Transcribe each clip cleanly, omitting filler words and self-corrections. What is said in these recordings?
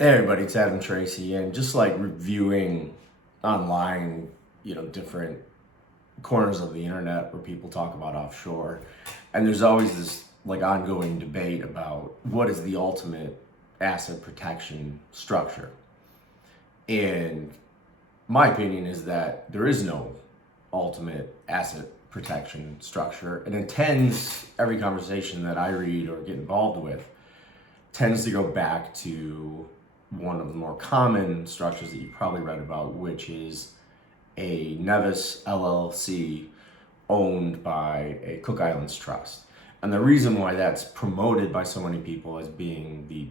Hey everybody, it's Adam Tracy, and just like reviewing online, different corners of the internet where people talk about offshore, and there's always this like ongoing debate about what is the ultimate asset protection structure. And my opinion is that there is no ultimate asset protection structure, and it tends, every conversation that I read or get involved with tends to go back to one of the more common structures that you probably read about, which is a Nevis LLC owned by a Cook Islands Trust. And the reason why that's promoted by so many people as being the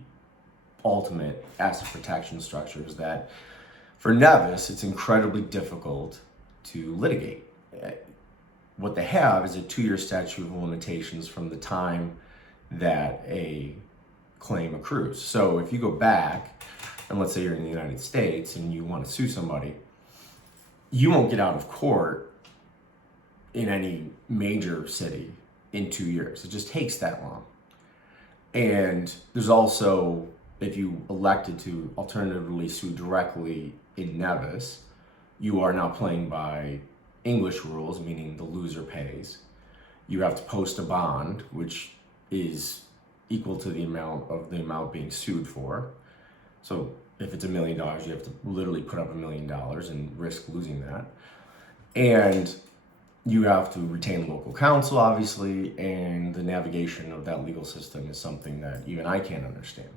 ultimate asset protection structure is that for Nevis, it's incredibly difficult to litigate. What they have is a 2-year statute of limitations from the time that a claim accrues. So if you go back, and let's say you're in the United States and you want to sue somebody, you won't get out of court in any major city in 2 years. It just takes that long. And there's also, if you elected to alternatively sue directly in Nevis, you are now playing by English rules, meaning the loser pays. You have to post a bond, which is equal to the amount being sued for. So if it's $1 million, you have to literally put up $1 million and risk losing that. And you have to retain local counsel, obviously, and the navigation of that legal system is something that even I can't understand.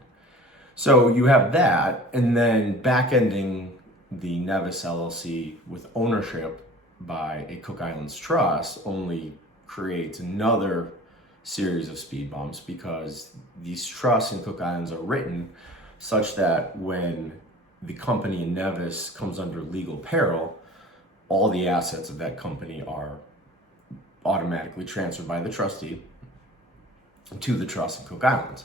So you have that, and then back-ending the Nevis LLC with ownership by a Cook Islands Trust only creates another series of speed bumps, because these trusts in Cook Islands are written such that when the company in Nevis comes under legal peril, all the assets of that company are automatically transferred by the trustee to the trust in Cook Islands,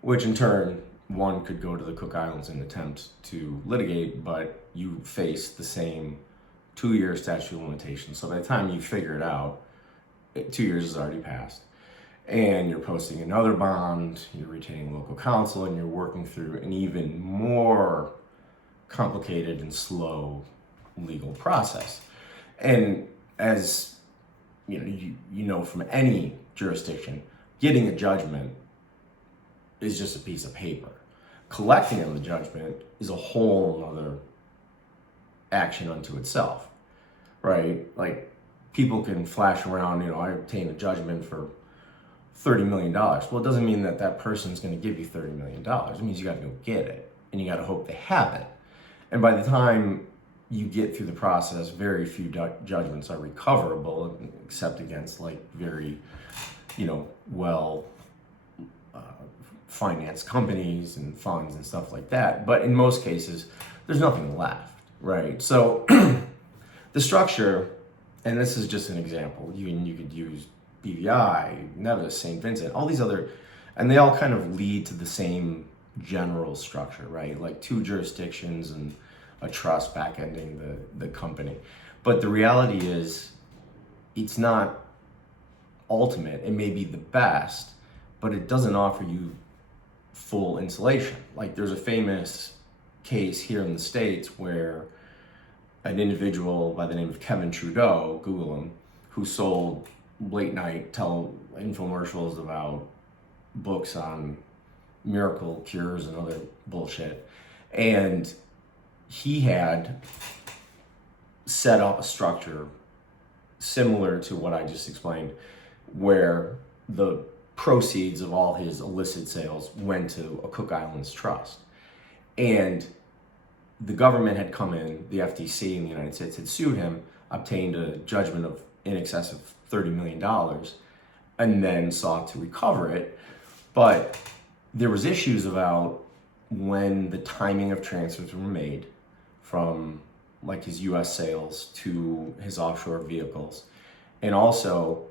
which in turn, one could go to the Cook Islands and attempt to litigate, but you face the same 2-year statute of limitations. So by the time you figure it out, 2 years has already passed. And you're posting another bond, you're retaining local counsel, and you're working through an even more complicated and slow legal process. And as you know from any jurisdiction, getting a judgment is just a piece of paper. Collecting on the judgment is a whole other action unto itself, right? Like, people can flash around, I obtained a judgment for $30 million. Well, it doesn't mean that that person's going to give you $30 million. It means you got to go get it, and you got to hope they have it. And by the time you get through the process, very few judgments are recoverable, except against like very, well financed companies and funds and stuff like that. But in most cases, there's nothing left, right? So the structure, and this is just an example, you could use BVI, Nevis, St. Vincent, all these other, and they all kind of lead to the same general structure, right? Like 2 jurisdictions and a trust back-ending the company. But the reality is, it's not ultimate. It may be the best, but it doesn't offer you full insulation. Like, there's a famous case here in the States where an individual by the name of Kevin Trudeau, Google him, who sold late night infomercials about books on miracle cures and other bullshit. And he had set up a structure similar to what I just explained, where the proceeds of all his illicit sales went to a Cook Islands Trust. And the government had come in, the FTC in the United States had sued him, obtained a judgment of in excess of $30 million, and then sought to recover it. But there was issues about when the timing of transfers were made from like his US sales to his offshore vehicles. And also,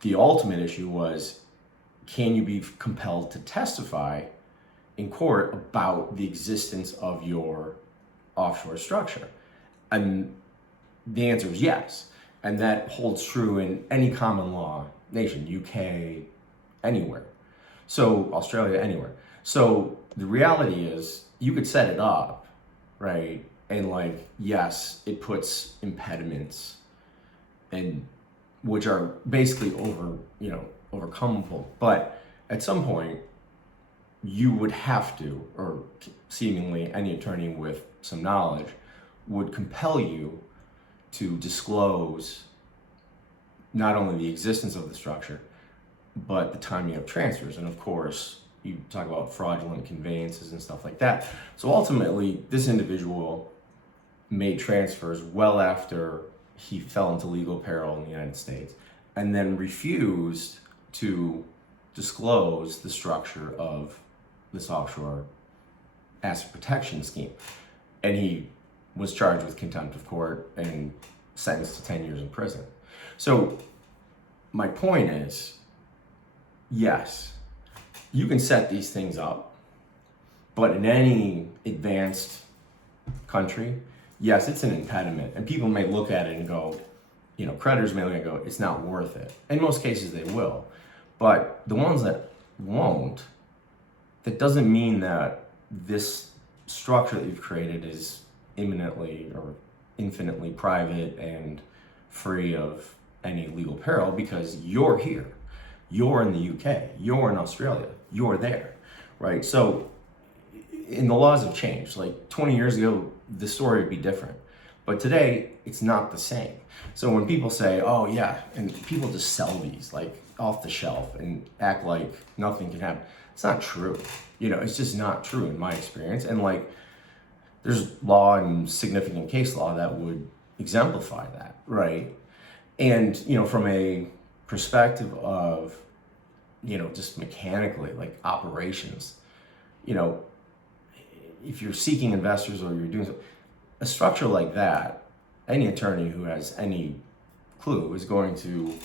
the ultimate issue was, can you be compelled to testify in court about the existence of your offshore structure? And the answer is yes. And that holds true in any common law nation, UK, anywhere. So Australia, anywhere. So the reality is you could set it up, right? And like, yes, it puts impediments and which are basically overcomable. But at some point, you would have to, or seemingly any attorney with some knowledge would compel you to disclose not only the existence of the structure, but the timing of transfers. And of course, you talk about fraudulent conveyances and stuff like that. So ultimately, this individual made transfers well after he fell into legal peril in the United States, and then refused to disclose the structure of this offshore asset protection scheme. And he was charged with contempt of court and sentenced to 10 years in prison. So my point is, yes, you can set these things up, but in any advanced country, yes, it's an impediment. And people may look at it and go, creditors may look at it and go, it's not worth it. In most cases, they will. But the ones that won't, that doesn't mean that this structure that you've created is imminently or infinitely private and free of any legal peril, because you're here. You're in the UK. You're in Australia. You're there, right? So, and the laws have changed. Like 20 years ago, the story would be different. But today, it's not the same. So when people say, oh yeah, and people just sell these like off the shelf and act like nothing can happen. It's not true. It's just not true in my experience. And like, there's law and significant case law that would exemplify that, right? And, from a perspective of, just mechanically, like operations, if you're seeking investors or you're doing a structure like that, any attorney who has any clue is going to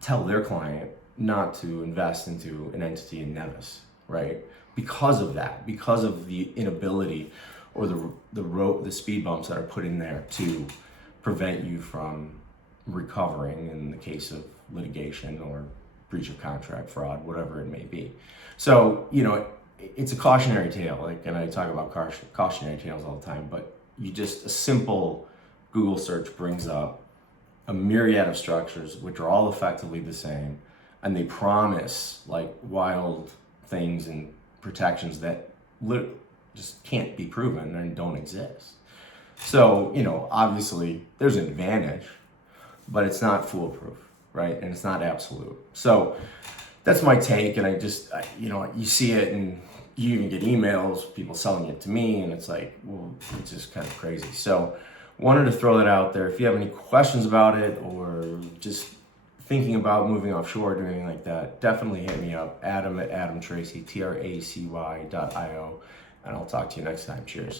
tell their client not to invest into an entity in Nevis, right? Because of that, because of the inability or the speed bumps that are put in there to prevent you from recovering in the case of litigation or breach of contract, fraud, whatever it may be. So, it's a cautionary tale, and I talk about cautionary tales all the time, but a simple Google search brings up a myriad of structures which are all effectively the same, and they promise like wild things and protections that just can't be proven and don't exist. So, obviously there's an advantage, but it's not foolproof, right? And it's not absolute. So that's my take. And you see it, and you even get emails, people selling it to me, and it's like, well, it's just kind of crazy. So wanted to throw that out there. If you have any questions about it or just thinking about moving offshore or doing anything like that, definitely hit me up, Adam at AdamTracy, Tracy.io, and I'll talk to you next time. Cheers.